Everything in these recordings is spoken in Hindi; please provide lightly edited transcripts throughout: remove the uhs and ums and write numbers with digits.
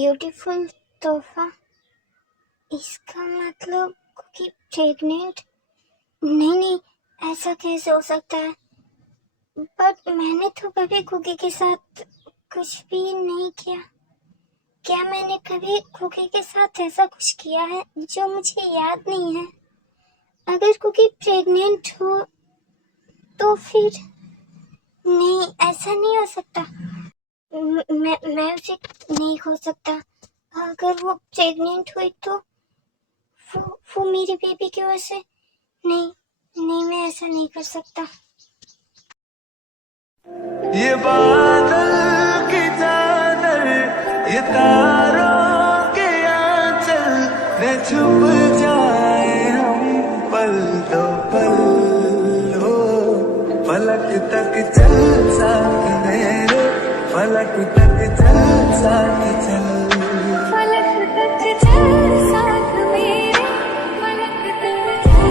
ब्यूटीफुल तोहफा। इसका मतलब कुकी प्रेग्नेंट? नहीं नहीं, ऐसा कैसे हो सकता है? बट मैंने तो कभी कुकी के साथ कुछ भी नहीं किया। क्या मैंने कभी कुकी के साथ ऐसा कुछ किया है जो मुझे याद नहीं है? अगर कुकी प्रेग्नेंट हो तो फिर नहीं, ऐसा नहीं हो सकता। मैं उसे नहीं खो सकता। अगर वो प्रेग्नेंट हुई तो वो मेरी बेबी की वजह से। नहीं नहीं, मैं ऐसा नहीं कर सकता। ये बादल की चादर, ये तारों के आंचल में छुप जाए हम पल दो पल। हो फलक तक चल साथ मेरे, फलक तक चल साथ चल। फलक तक चल साथ मेरे, फलक तक चल।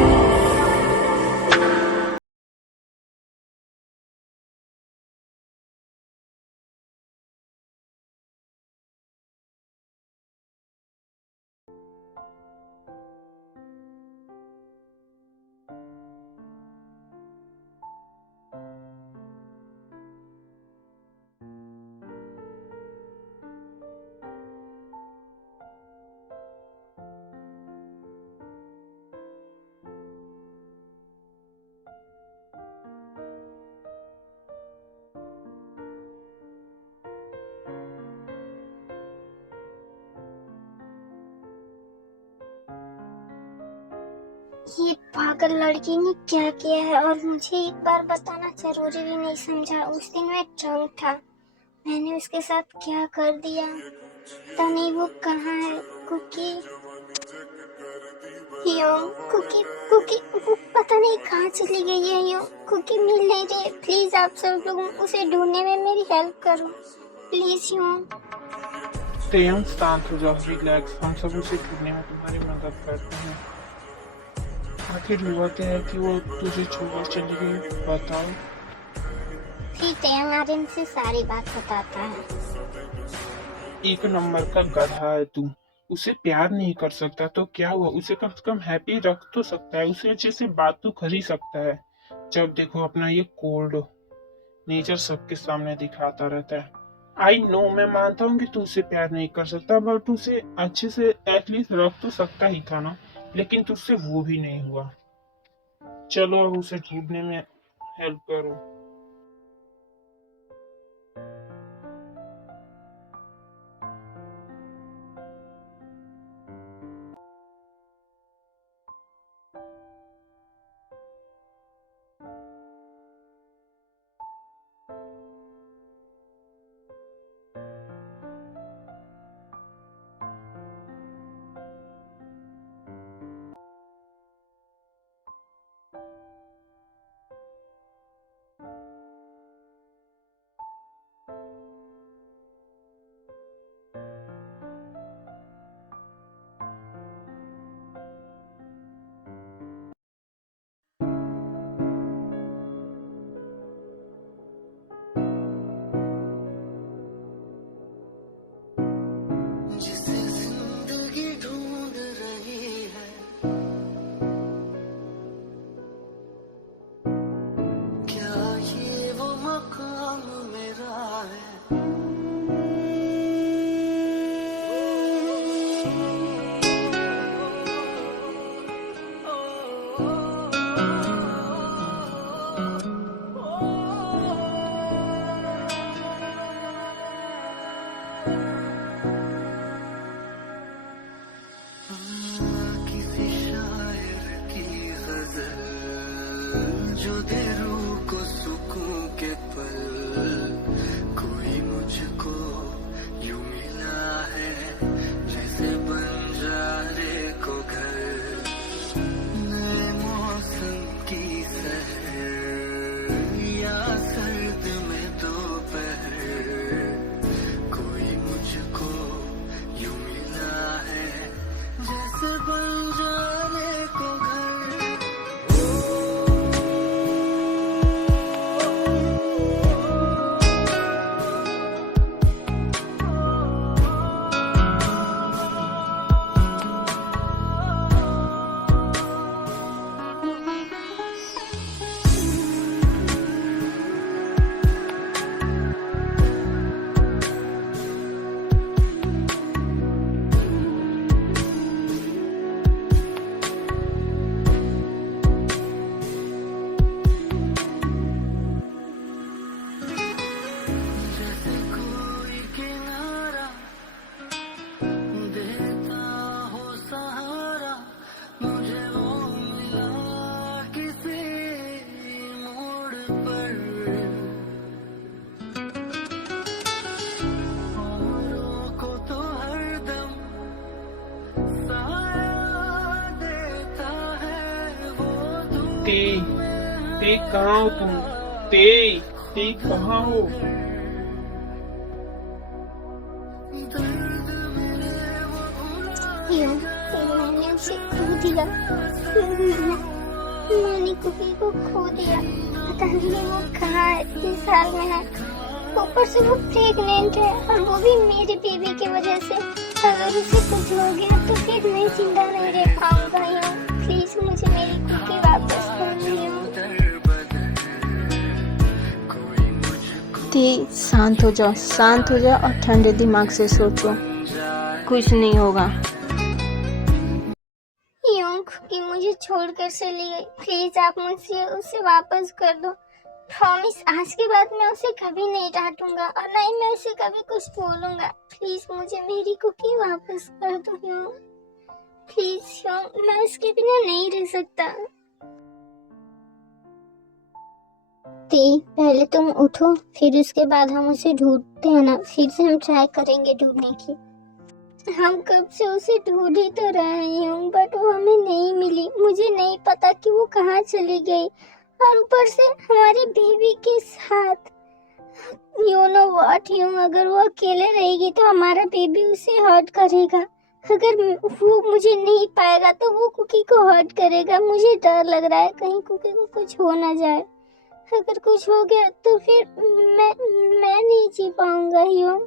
ये पागल लड़की ने क्या किया है और मुझे एक बार बताना जरूरी भी नहीं समझा। उस दिन मैं ड्रंक था, मैंने उसके साथ क्या कर दिया। पता नहीं वो कहाँ है। कुकी, यो कुकी कुकी वो पता नहीं कहाँ चली गई है। यो कुकी मिल नहीं रही है। प्लीज आप सब लोग उसे ढूंढने में मेरी हेल्प करो प्लीज। यो तेयम शांत हो जाओ, रिलैक्स। हम सब उसे ढूंढने में तुम्हारी मदद करते हैं। आखिर हुआ क्या है कि वो तुझे छोड़कर चली गई, बताओ। फिर टैंग आर्यन से सारी बात बताता है। एक नंबर का गधा है तू। उसे प्यार नहीं कर सकता तो क्या हुआ, उसे कम से कम हैप्पी रख तो सकता है, उसे अच्छे से बात तो कर ही सकता है। जब देखो अपना ये कोल्ड नेचर सबके सामने दिखाता रहता है। आई नो, मैं मानता हूँ कि तू उसे प्यार नहीं कर सकता, बट उसे अच्छे से एटलीस्ट रख तो सकता ही था ना। लेकिन तुझसे वो भी नहीं हुआ। चलो अब उसे ढूंढने में हेल्प करो। जिसे जिंदगी ढूंढ रही है, क्या ये वो मकाम मेरा है? पर औरों को तो हरदम साया देता है वो तुम ते ते कहाँ हो तुम? ते ते कहाँ हो? दर्द मिले वो भुला क्यों मैंने उसे खो दिया? मैंने कुकी को खो दिया। पता नहीं वो कहाँ है, किस हाल में है। ऊपर से वो प्रेग्नेंट है और वो भी मेरे बेबी की वजह से। अगर उसे कुछ हो गया तो फिर मैं जिंदा नहीं रह पाऊंगा। यार प्लीज मुझे मेरी कुकी वापस करनी हो। ते शांत हो जाओ, शांत हो जाओ और ठंडे दिमाग से सोचो, कुछ नहीं होगा। यूं कि मुझे छोड़कर चली गई। प्लीज आप मुझे उसे वापस कर दो। प्रॉमिस आज के बाद मैं उसे कभी नहीं डांटूंगा और ना ही मैं उसे कभी कुछ बोलूंगा। प्लीज मुझे मेरी कुकी वापस कर दो यूं। प्लीज यूं, मैं उसके बिना नहीं रह सकता। ती पहले तुम उठो, फिर उसके बाद हम उसे ढूंढते हैं ना। फिर से हम ट्राई करेंगे ढूंढने की। हम कब से उसे ढूंढ ही तो रहे हूँ बट वो हमें नहीं मिली। मुझे नहीं पता कि वो कहाँ चली गई और ऊपर से हमारे बेबी के साथ। यू नो व्हाट यूं, अगर वो अकेले रहेगी तो हमारा बेबी उसे हर्ट करेगा। अगर वो मुझे नहीं पाएगा तो वो कुकी को हर्ट करेगा। मुझे डर लग रहा है कहीं कुकी को कुछ हो ना जाए। अगर कुछ हो गया तो फिर मैं नहीं जी पाऊंगा यूं।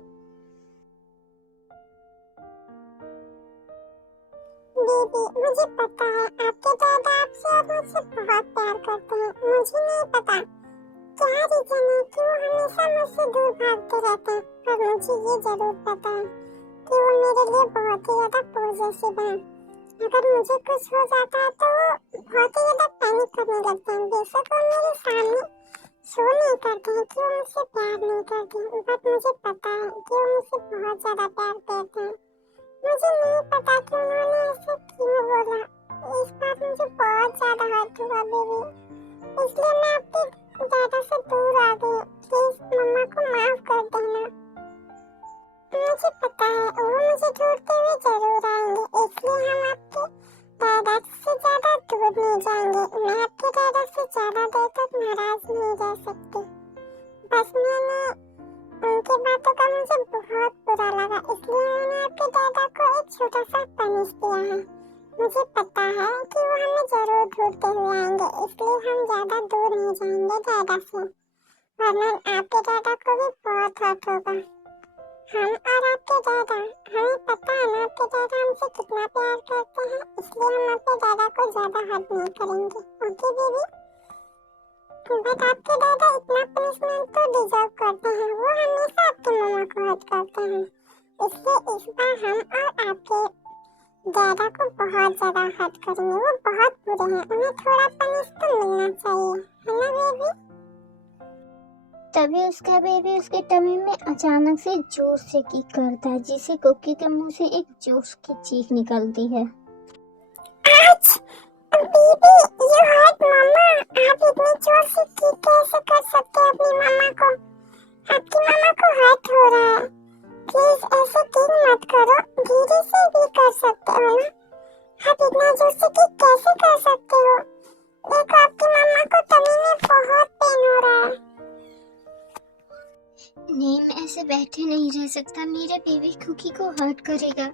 दीदी मुझे पता है आपके दादा आपसे और मुझसे बहुत प्यार करते हैं। मुझे नहीं पता क्या रीजन है कि वो हमेशा मुझसे दूर भागते रहते हैं, पर मुझे ये जरूर पता है कि वो मेरे लिए बहुत ही ज्यादा पॉजिटिव है। अगर मुझे कुछ हो जाता है तो वो बहुत ही ज्यादा पैनिक करने लगते हैं। बेशक वो मेरे सामने शो नहीं करते हैं कि वो मुझसे प्यार नहीं करते, बट मुझे पता है कि वो मुझसे बहुत ज्यादा प्यार करते हैं। मुझे नहीं पता कि उन्होंने ऐसे क्यों बोला। इस बात मुझे बहुत ज्यादा हर्ट हुआ बेबी, इसलिए मैं आपके दादा से दूर आ गई। प्लीज मम्मा को माफ कर देना। मुझे पता है वो मुझे ढूंढते हुए जरूर आएंगे, इसलिए हम आपके दादा से ज्यादा दूर नहीं जाएंगे। मैं आपके दादा से ज्यादा देर तक नाराज नहीं रह सकती। बस मैंने उनकी बातों का मुझे बहुत बुरा लगा, इसलिए मैंने आपके दादा को एक छोटा सा पनिश दिया है। मुझे पता है कि वो हमें जरूर ढूंढते हुए आएंगे, इसलिए हम ज्यादा दूर नहीं जाएंगे दादा से, वरना आपके दादा को भी बहुत हर्ट होगा। हम और आपके दादा, हमें पता है ना आपके दादा हमसे कितना प्यार करते हैं, इसलिए हम आपके दादा को ज्यादा हर्ट नहीं करेंगे। ओके बेबी, बट आपके दादा इतना पनिशमेंट तो डिजर्व करते हैं। वो हमेशा आपके मम्मा को हर्ट करते हैं, इसलिए इस बार हम और आपके दादा को बहुत ज्यादा हर्ट करेंगे। वो बहुत बुरे हैं, उन्हें थोड़ा पनिश तो मिलना चाहिए, है ना बेबी? तभी उसका बेबी उसके टमी में अचानक से जोर से किक करता है, जिससे कुकी के मुंह से एक जोश की चीख निकलती है। आज बेबी यू हर्ट मम्मा। आप इतनी जोर से किक कैसे कर सकते हैं अपनी मम्मा को? आपकी मम्मा को हर्ट हो रहा है। प्लीज ऐसे किक मत करो, धीरे से भी कर सकते हो ना। आप इतना जोर से किक कैसे कर सकते हो? देखो आपकी मम्मा को टमी में बहुत पेन हो रहा है। नहीं, मैं ऐसे बैठे नहीं रह सकता। मेरे बेबी कुकी को हर्ट करेगा।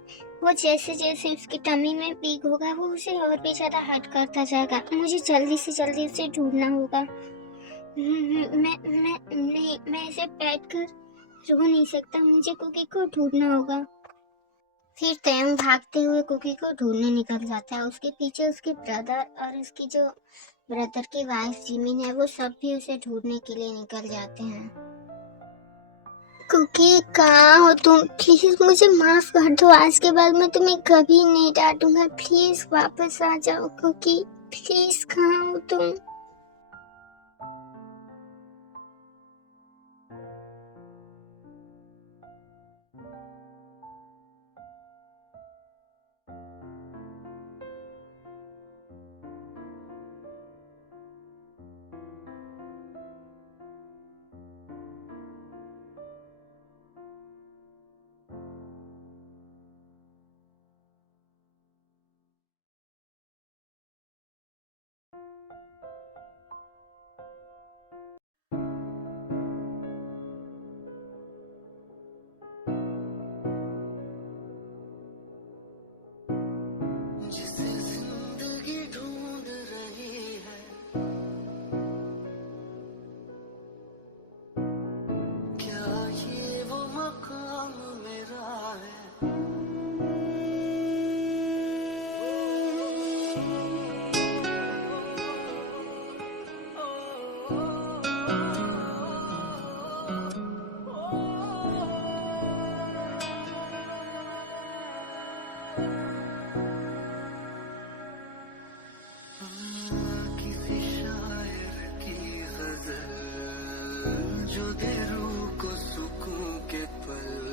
वो जैसे जैसे उसकी टमी में पीक होगा वो उसे और भी ज्यादा हर्ट करता जाएगा। मुझे जल्दी से जल्दी उसे ढूंढना होगा। मैं ऐसे बैठकर रो नहीं सकता। मुझे कुकी को ढूंढना होगा। फिर तयंग भागते हुए कुकी को ढूंढने निकल जाता है। उसके पीछे उसके ब्रदर और उसकी जो ब्रदर की वाइफ जिमिन है वो सब भी उसे ढूंढने के लिए निकल जाते हैं। कुकी कहाँ हो तुम? प्लीज मुझे माफ कर दो। आज के बाद मैं तुम्हें कभी नहीं डांटूंगा। प्लीज वापस आ जाओ कुकी। प्लीज कहाँ हो तुम? जो दे रूह को सुकून के पल